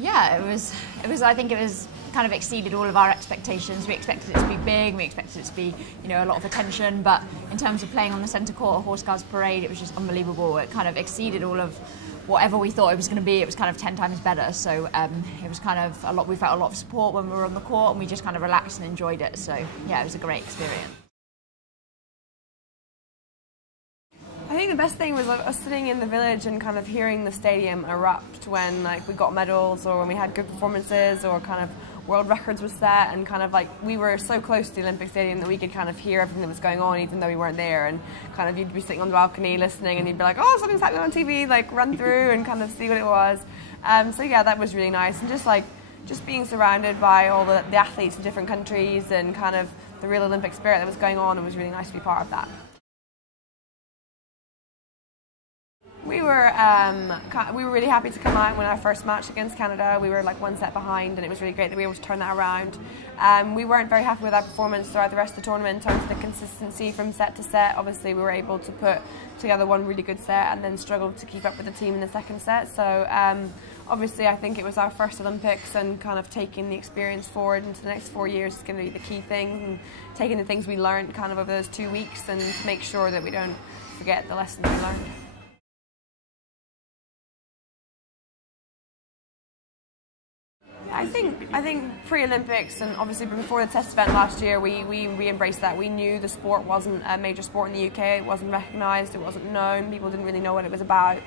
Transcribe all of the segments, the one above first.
Yeah, it was. I think it was kind of exceeded all of our expectations. We expected it to be big. We expected it to be, you know, a lot of attention. But in terms of playing on the centre court, a Horse Guards Parade, it was just unbelievable. It kind of exceeded all of whatever we thought it was going to be. It was kind of 10 times better. So it was kind of a lot. We felt a lot of support when we were on the court, and we just kind of relaxed and enjoyed it. So yeah, it was a great experience. I think the best thing was us sitting in the village and kind of hearing the stadium erupt when we got medals or when we had good performances or kind of world records were set, and kind of we were so close to the Olympic Stadium that we could kind of hear everything that was going on even though we weren't there, and kind of you'd be sitting on the balcony listening and you'd be like, oh, something's happening on TV, run through and kind of see what it was. So yeah, that was really nice, and just being surrounded by all the athletes from different countries and kind of the real Olympic spirit that was going on, it was really nice to be part of that. We were really happy to come out when our first match against Canada. We were one set behind, and it was really great that we were able to turn that around. We weren't very happy with our performance throughout the rest of the tournament in terms of the consistency from set to set. Obviously, we were able to put together one really good set and then struggled to keep up with the team in the second set. So obviously, I think it was our first Olympics, and kind of taking the experience forward into the next 4 years is going to be the key thing, and taking the things we learned kind of over those 2 weeks and make sure that we don't forget the lessons we learned. I think pre-Olympics, and obviously before the test event last year, we embraced that. We knew the sport wasn't a major sport in the UK. It wasn't recognised, it wasn't known, people didn't really know what it was about.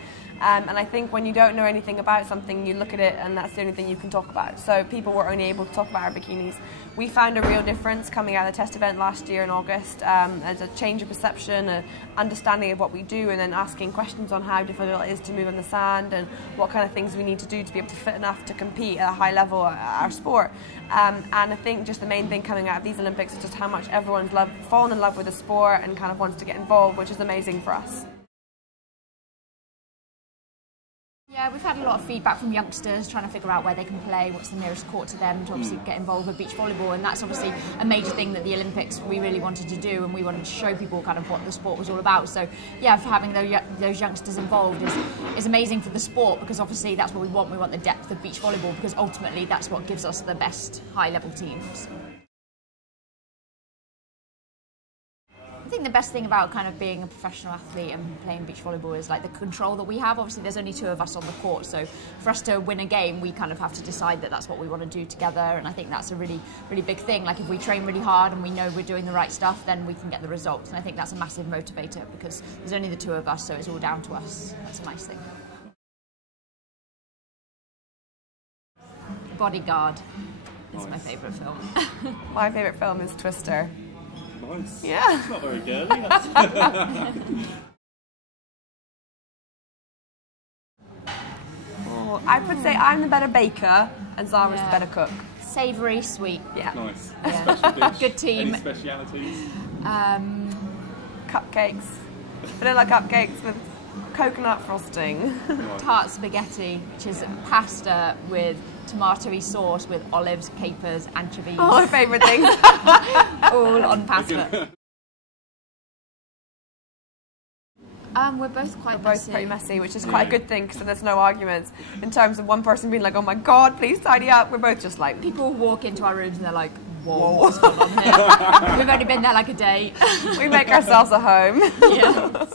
And I think when you don't know anything about something, you look at it and that's the only thing you can talk about. So people were only able to talk about our bikinis. We found a real difference coming out of the test event last year in August. As a change of perception, an understanding of what we do, and then asking questions on how difficult it is to move on the sand and what kind of things we need to do to be able to fit enough to compete at a high level at our sport. And I think just the main thing coming out of these Olympics is just how much everyone's fallen in love with the sport and kind of wants to get involved, which is amazing for us. Yeah, we've had a lot of feedback from youngsters trying to figure out where they can play, what's the nearest court to them to obviously get involved with beach volleyball, and that's obviously a major thing that the Olympics we really wanted to do, and we wanted to show people kind of what the sport was all about. So yeah, for having those youngsters involved is amazing for the sport, because obviously that's what we want. We want the depth of beach volleyball, because ultimately that's what gives us the best high-level teams. I think the best thing about kind of being a professional athlete and playing beach volleyball is the control that we have. Obviously there's only 2 of us on the court, so for us to win a game we kind of have to decide that that's what we want to do together, and I think that's a really big thing. If we train really hard and we know we're doing the right stuff, then we can get the results, and I think that's a massive motivator, because there's only the 2 of us, so it's all down to us. That's a nice thing. Bodyguard is my favourite film. My favourite film is Twister. Nice. Yeah. It's not very girly. I would say I'm the better baker and Zara's the better cook. Savoury, sweet. Yeah. Nice. Yeah. Special dish. Good team. Any specialities? Cupcakes. Vanilla cupcakes with coconut frosting. Tart spaghetti, which is pasta with tomatoey sauce with olives, capers, anchovies. Oh, my favourite thing. All on pasta. We're both quite both pretty messy, which is quite a good thing, because there's no arguments in terms of one person being like, oh my god, please tidy up. We're both just like... People walk into our rooms and they're like, whoa, what's going on here? We've only been there a day. We make ourselves a home. Yeah.